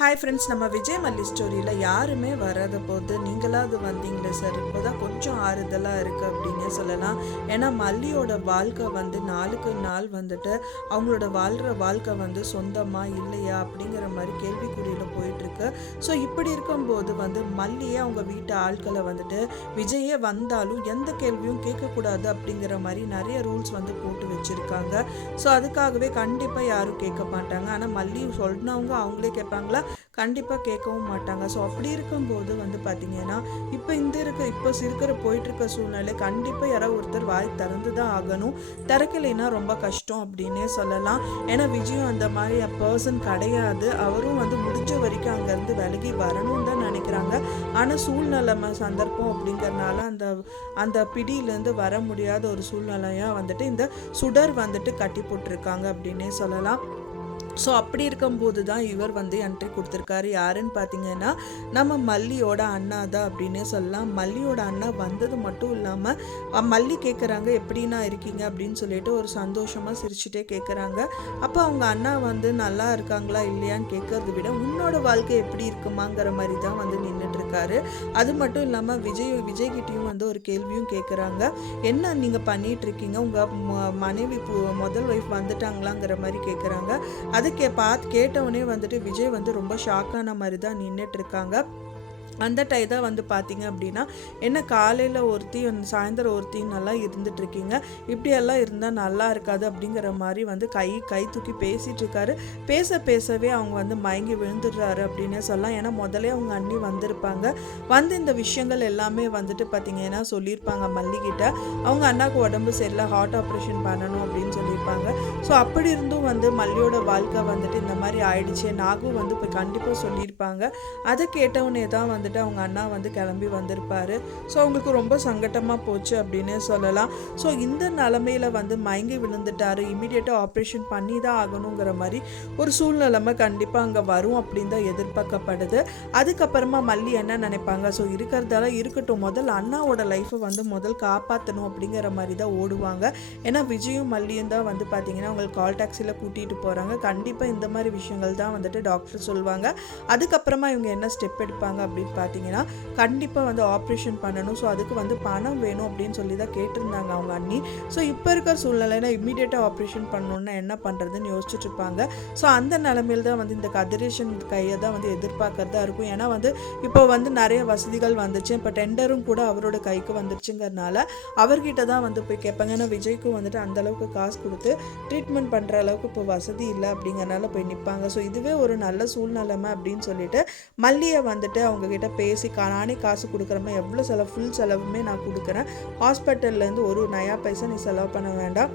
Hi friends, நம்ம விஜய் மல்லி ஸ்டோரியில் யாருமே வராத போது நீங்களாவது வந்தீங்களே சார், இப்போ தான் கொஞ்சம் ஆறுதலாக இருக்குது அப்படின்னே சொல்லலாம். ஏன்னா மல்லியோட வாழ்க்கை வந்து நாளுக்கு நாள் வந்துட்டு அவங்களோட வாழ்கிற வாழ்க்கை வந்து சொந்தமாக இல்லையா அப்படிங்கிற மாதிரி கேள்விக்குறியில் போயிட்டுருக்கு. ஸோ இப்படி இருக்கும்போது வந்து மல்லியே அவங்க வீட்டு ஆட்களை வந்துட்டு விஜயே வந்தாலும் எந்த கேள்வியும் கேட்கக்கூடாது அப்படிங்கிற மாதிரி நிறைய ரூல்ஸ் வந்து போட்டு வச்சுருக்காங்க. ஸோ அதுக்காகவே கண்டிப்பாக யாரும் கேட்க மாட்டாங்க. ஆனால் மல்லி சொன்னவங்க அவங்களே கேட்பாங்களா? கண்டிப்பாக கேட்கவும் மாட்டாங்க. ஸோ அப்படி இருக்கும்போது வந்து பார்த்திங்கன்னா இப்போ இருக்கிற போயிட்டுருக்க சூழ்நிலை கண்டிப்பாக யாராவது ஒருத்தர் வாய் திறந்து தான் ஆகணும். திறக்கலைன்னா ரொம்ப கஷ்டம் அப்படின்னே சொல்லலாம். ஏன்னா விஜயும் அந்த மாதிரி பர்சன் கிடையாது. அவரும் வந்து முடிஞ்ச வரைக்கும் அங்கேருந்து விலகி வரணும்னு தான் நினைக்கிறாங்க. ஆனால் சூழ்நிலைமை சந்தர்ப்பம் அப்படிங்கிறனால அந்த பிடியிலேருந்து வர முடியாத ஒரு சூழ்நிலையாக வந்துட்டு இந்த சுடர் வந்துட்டு கட்டி போட்டிருக்காங்க அப்படின்னே சொல்லலாம். ஸோ அப்படி இருக்கும்போது தான் இவர் வந்து என்ட்ரி கொடுத்துருக்காரு. யாருன்னு பார்த்தீங்கன்னா நம்ம மல்லியோட அண்ணா தான் அப்படின்னே சொல்லலாம். மல்லியோட அண்ணா வந்தது மட்டும் இல்லாமல் மல்லி கேட்குறாங்க எப்படின்னா இருக்கீங்க அப்படின்னு சொல்லிட்டு ஒரு சந்தோஷமாக சிரிச்சுட்டே கேட்குறாங்க. அப்போ அவங்க அண்ணா வந்து நல்லா இருக்காங்களா இல்லையான்னு கேட்கறத விட உன்னோட வாழ்க்கை எப்படி இருக்குமாங்கிற மாதிரி தான் வந்து நின்றுட்டுருக்காரு. அது மட்டும் இல்லாமல் விஜய்கிட்டையும் வந்து ஒரு கேள்வியும் கேட்குறாங்க. என்ன நீங்கள் பண்ணிகிட்ருக்கீங்க, உங்கள் மனைவி முதல் ஒய்ஃப் வந்துட்டாங்களாங்கிற மாதிரி கேட்குறாங்க. அது கேட்டவுடனே வந்துட்டு விஜய் வந்து ரொம்ப ஷாக்கான மாதிரி தான் நின்றுட்டு இருக்காங்க. அந்த தான் வந்து பார்த்தீங்க அப்படின்னா என்ன காலையில் ஒருத்தி சாயந்தரம் ஒருத்தி நல்லா இருந்துகிட்ருக்கீங்க, இப்படியெல்லாம் இருந்தால் நல்லா இருக்காது அப்படிங்கிற மாதிரி வந்து கை தூக்கி பேசிகிட்டு இருக்காரு. பேசவே அவங்க வந்து மயங்கி விழுந்துடுறாரு அப்படின்னே சொல்லலாம். ஏன்னா முதலே அவங்க அண்ணி வந்திருப்பாங்க. வந்து இந்த விஷயங்கள் எல்லாமே வந்துட்டு பார்த்தீங்கன்னா சொல்லியிருப்பாங்க மல்லிகிட்ட. அவங்க அண்ணாவுக்கு உடம்பு சரியில்லை, ஹார்ட் ஆப்ரேஷன் பண்ணணும் அப்படின்னு சொல்லியிருப்பாங்க. ஸோ அப்படி இருந்தும் வந்து மல்லியோட வாழ்க்கை வந்துட்டு இந்த மாதிரி ஆயிடுச்சு, நாகும் வந்து இப்போ கண்டிப்பாக சொல்லியிருப்பாங்க. அதை கேட்டவுடனே தான் வந்து அவங்க அண்ணா வந்து கிளம்பி வந்திருப்பாரு. ஸோ அவங்களுக்கு ரொம்ப சங்கட்டமாக போச்சு அப்படின்னே சொல்லலாம். ஸோ இந்த நிலமையில வந்து மயங்கி விழுந்துட்டாரு, இமீடியட்டாக ஆப்ரேஷன் பண்ணி தான் ஆகணுங்கிற மாதிரி ஒரு சூழ்நிலைமை கண்டிப்பாக அங்கே வரும் அப்படின்னு தான் எதிர்பார்க்கப்படுது. அதுக்கப்புறமா மல்லி என்ன நினைப்பாங்க, ஸோ இருக்கிறதால இருக்கட்டும், முதல் அண்ணாவோட லைஃப்பை வந்து முதல் காப்பாற்றணும் அப்படிங்கிற மாதிரி தான் ஓடுவாங்க. ஏன்னா விஜயும் மல்லியும் தான் வந்து பார்த்தீங்கன்னா அவங்களுக்கு கால் டாக்ஸியில் கூட்டிகிட்டு போகிறாங்க. கண்டிப்பாக இந்த மாதிரி விஷயங்கள் தான் வந்துட்டு டாக்டர் சொல்லுவாங்க. அதுக்கப்புறமா இவங்க என்ன ஸ்டெப் எடுப்பாங்க அப்படின்னு பார்த்தீங்கன்னா கண்டிப்பாக வந்து ஆப்ரேஷன் பண்ணணும். ஸோ அதுக்கு வந்து பணம் வேணும் அப்படின்னு சொல்லி தான் கேட்டிருந்தாங்க அவங்க அண்ணி. ஸோ இப்போ இருக்கிற சூழ்நிலையில் இம்மீடியட்டாக ஆப்ரேஷன் பண்ணணுன்னா என்ன பண்ணுறதுன்னு யோசிச்சுட்டு இருப்பாங்க. ஸோ அந்த நிலமையில் தான் வந்து இந்த கதிரேஷன் கையை தான் வந்து எதிர்பார்க்கறதா இருக்கும். ஏன்னா வந்து இப்போ வந்து நிறைய வசதிகள் வந்துச்சு, இப்போ டெண்டரும் கூட அவரோட கைக்கு வந்துருச்சுங்கிறதுனால அவர்கிட்ட தான் வந்து போய் கேட்பாங்க. ஏன்னா விஜய்க்கும் வந்துட்டு அந்தளவுக்கு காசு கொடுத்து ட்ரீட்மெண்ட் பண்ணுற அளவுக்கு இப்போ வசதி இல்லை அப்படிங்கிறனால போய் நிற்பாங்க. ஸோ இதுவே ஒரு நல்ல சூழ்நிலைமை அப்படின்னு சொல்லிட்டு மல்லியை வந்துட்டு அவங்கக்கிட்ட பேசி நானே காசு கொடுக்குறமே, எவ்வளோ ஃபுல் செலவுமே நான் கொடுக்குறேன், ஹாஸ்பிட்டல்லேருந்து ஒரு நயா பைசா நீ செலவு பண்ண வேண்டாம்,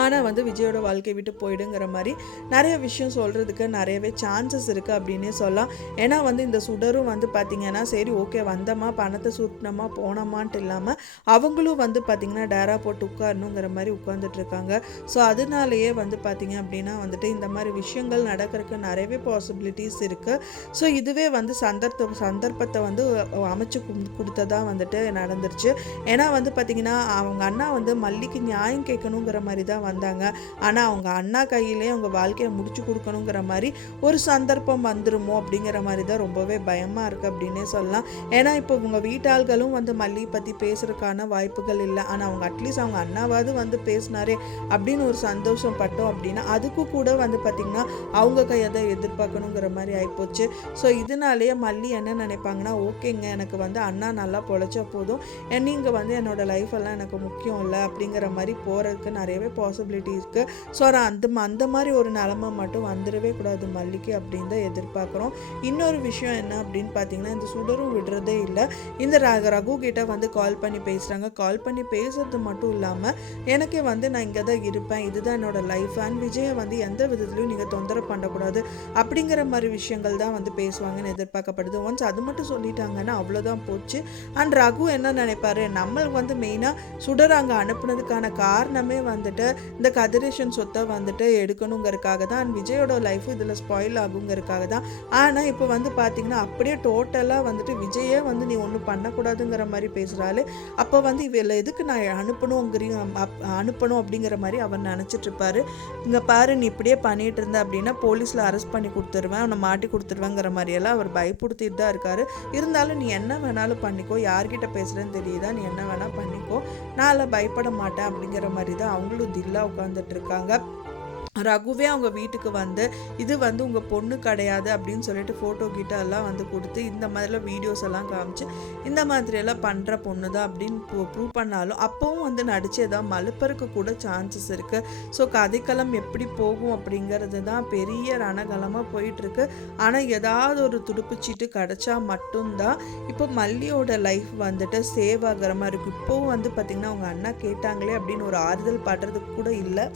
ஆனால் வந்து விஜயோட வாழ்க்கையை விட்டு போயிடுங்கிற மாதிரி நிறைய விஷயம் சொல்கிறதுக்கு நிறையவே சான்சஸ் இருக்குது அப்படின்னே சொல்லலாம். ஏன்னா வந்து இந்த சுடரும் வந்து பார்த்திங்கன்னா சரி ஓகே வந்தோமா பணத்தை சுட்டினோமா போனோமான்ட்டு இல்லாமல் அவங்களும் வந்து பார்த்திங்கன்னா டேரா போட்டு உட்காரணுங்கிற மாதிரி உட்காந்துட்ருக்காங்க. ஸோ அதனாலேயே வந்து பார்த்திங்க அப்படின்னா வந்துட்டு இந்த மாதிரி விஷயங்கள் நடக்கிறதுக்கு நிறையவே பாசிபிலிட்டிஸ் இருக்குது. ஸோ இதுவே வந்து சந்தர்ப்பத்தை வந்து அமைச்சு கொடுத்ததான் வந்துட்டு நடந்துருச்சு. ஏன்னா வந்து பார்த்திங்கன்னா அவங்க அண்ணா வந்து மல்லிக்கு நியாயம் கேட்கணுங்கிற மாதிரி தான் வந்தாங்க. ஆனால் அவங்க அண்ணா கையிலே அவங்க வாழ்க்கையை முடிச்சு கொடுக்கணுங்கிற மாதிரி ஒரு சந்தர்ப்பம் வந்துருமோ அப்படிங்கிற மாதிரி தான் ரொம்பவே பயமாக இருக்குது அப்படின்னே சொல்லலாம். ஏன்னா இப்போ உங்கள் வீட்டாள்களும் வந்து மல்லி பற்றி பேசுறதுக்கான வாய்ப்புகள் இல்லை. ஆனால் அவங்க அட்லீஸ்ட் அவங்க அண்ணாவாவது வந்து பேசினாரே அப்படின்னு ஒரு சந்தோஷம் பட்டோம் அப்படின்னா அதுக்கும் கூட வந்து பார்த்திங்கன்னா அவங்க கையை தான் எதிர்பார்க்கணுங்கிற மாதிரி ஆகிப்போச்சு. ஸோ இதனாலேயே மல்லி என்ன நினைப்பாங்கன்னா ஓகேங்க, எனக்கு வந்து அண்ணா நல்லா பொழைச்சா போதும், நீங்கள் வந்து என்னோடய லைஃபெல்லாம் எனக்கு முக்கியம் இல்லை அப்படிங்கிற மாதிரி போகிறதுக்கு நிறையவே பாசிபிலிட்டி இருக்குது. ஸோ அந்த மாதிரி ஒரு நிலமை மட்டும் வந்துடவே கூடாது மல்லிக்கு அப்படின்னு தான் எதிர்பார்க்குறோம். இன்னொரு விஷயம் என்ன அப்படின்னு பார்த்தீங்கன்னா இந்த சுடரும் விடுறதே இல்லை. இந்த ரகு கிட்ட வந்து கால் பண்ணி பேசுகிறாங்க. கால் பண்ணி பேசுறது மட்டும் இல்லாமல் எனக்கே வந்து நான் இங்கே தான் இருப்பேன், இதுதான் என்னோட லைஃப், அண்ட் விஜயை வந்து எந்த விதத்துலையும் நீங்கள் தொந்தரவு பண்ணக்கூடாது அப்படிங்கிற மாதிரி விஷயங்கள் தான் வந்து பேசுவாங்கன்னு எதிர்பார்க்கப்படுது. ஒன்ஸ் அது மட்டும் சொல்லிட்டாங்கன்னா அவ்வளோதான் போச்சு. அண்ட் ரகு என்ன நினைப்பாரு, நம்மளுக்கு வந்து மெயினாக சுடர் அங்கே அனுப்புனதுக்கான காரணமே வந்துட்டு இந்த கதிரேஷன் சொத்தை வந்துட்டு எடுக்கணுங்கிறதுக்காக தான். அண்ட் விஜயோட லைஃப் இதில் ஸ்பாயில் ஆகுங்கிறதுக்காக தான். ஆனால் இப்போ வந்து பார்த்தீங்கன்னா அப்படியே டோட்டலாக வந்துட்டு விஜயே வந்து நீ ஒன்றும் பண்ணக்கூடாதுங்கிற மாதிரி பேசுகிறாள். அப்போ வந்து இவளை எதுக்கு நான் அனுப்பணும் அப்படிங்கிற மாதிரி அவர் நினச்சிட்டு இருப்பாரு. இங்கே பாரு, நீ இப்படியே பண்ணிட்டு இருந்த அப்படின்னா போலீஸில் அரெஸ்ட் பண்ணி கொடுத்துருவேன், அவனை மாட்டி கொடுத்துருவேங்கிற மாதிரியெல்லாம் அவர் பயப்படுத்திட்டு தான் இருக்காரு. இருந்தாலும் நீ என்ன வேணாலும் பண்ணிக்கோ, யார்கிட்ட பேசுகிறேன்னு தெரியுதா, நீ என்ன வேணால் பண்ணிக்கோ, நான் பயப்பட மாட்டேன் அப்படிங்கிற மாதிரி தான் அவங்களும் தில்லா உட்காந்துட்டு இருக்காங்க. ரகுவே அவங்க வீட்டுக்கு வந்து இது வந்து உங்கள் பொண்ணு கிடையாது அப்படின்னு சொல்லிட்டு ஃபோட்டோ கிட்ட எல்லாம் வந்து கொடுத்து இந்த மாதிரிலாம் வீடியோஸ் எல்லாம் காமிச்சு இந்த மாதிரியெல்லாம் பண்ணுற பொண்ணு தான் அப்படின்னு ப்ரூவ் பண்ணாலும் அப்போவும் வந்து நடிச்சு ஏதாவது மலுப்பருக்கு கூட சான்சஸ் இருக்குது. ஸோ கதைக்களம் எப்படி போகும் அப்படிங்கிறது தான் பெரிய ரணகலமாக போயிட்டுருக்கு. ஆனால் ஏதாவது ஒரு துடுப்புச்சீட்டு கிடச்சா மட்டும்தான் இப்போ மல்லியோட லைஃப் வந்துட்டு சேவ் ஆகிற மாதிரி இருக்கும். இப்போவும் வந்து பார்த்திங்கன்னா அவங்க அண்ணா கேட்டாங்களே அப்படின்னு ஒரு ஆறுதல் படுறதுக்கு கூட இல்லை.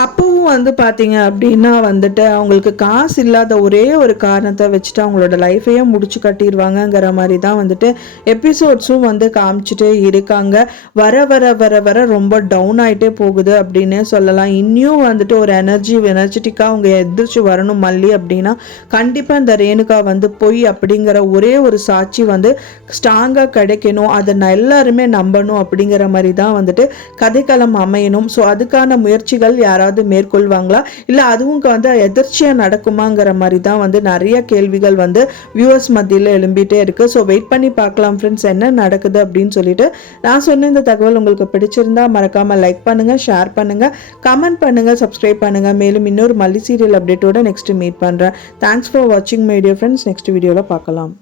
அப்பவும் வந்து பார்த்தீங்க அப்படின்னா வந்துட்டு அவங்களுக்கு காசு இல்லாத ஒரே ஒரு காரணத்தை வச்சுட்டு அவங்களோட லைஃபையே முடிச்சு கட்டிடுவாங்கங்கிற மாதிரி தான் வந்துட்டு எபிசோட்ஸும் வந்து காமிச்சிட்டே இருக்காங்க. வர வர வர வர ரொம்ப டவுன் ஆகிட்டே போகுது அப்படின்னே சொல்லலாம். இன்னும் வந்துட்டு ஒரு எனர்ஜெட்டிக்காக அவங்க எதிர்த்து வரணும் மல்லி அப்படின்னா கண்டிப்பாக இந்த ரேணுகா வந்து பொய் அப்படிங்கிற ஒரே ஒரு சாட்சி வந்து ஸ்ட்ராங்காக கிடைக்கணும், அதை எல்லாருமே நம்பணும் அப்படிங்கிற மாதிரி தான் வந்துட்டு கதைக்களம் அமையணும். ஸோ அதுக்கான முயற்சிகள் யாராவது மேற்கொள்வாங்களா, இல்லை அதுவும் வந்து எதிர்ச்சியாக நடக்குமாங்கிற மாதிரி தான் வந்து நிறைய கேள்விகள் வந்து வியூவர்ஸ் மத்தியில் எழும்பிட்டே இருக்குது. ஸோ வெயிட் பண்ணி பார்க்கலாம் ஃப்ரெண்ட்ஸ் என்ன நடக்குது அப்படின்னு சொல்லிட்டு. நான் சொன்ன இந்த தகவல் உங்களுக்கு பிடிச்சிருந்தா மறக்காமல் லைக் பண்ணுங்கள், ஷேர் பண்ணுங்கள், கமெண்ட் பண்ணுங்கள், சப்ஸ்கிரைப் பண்ணுங்கள். மேலும் இன்னொரு மல்லி சீரியல் அப்டேட்டோட நெக்ஸ்ட் மீட் பண்ணுறேன். தேங்க்ஸ் ஃபார் வாட்சிங் மை டியர் ஃப்ரெண்ட்ஸ். நெக்ஸ்ட் வீடியோவில் பார்க்கலாம்.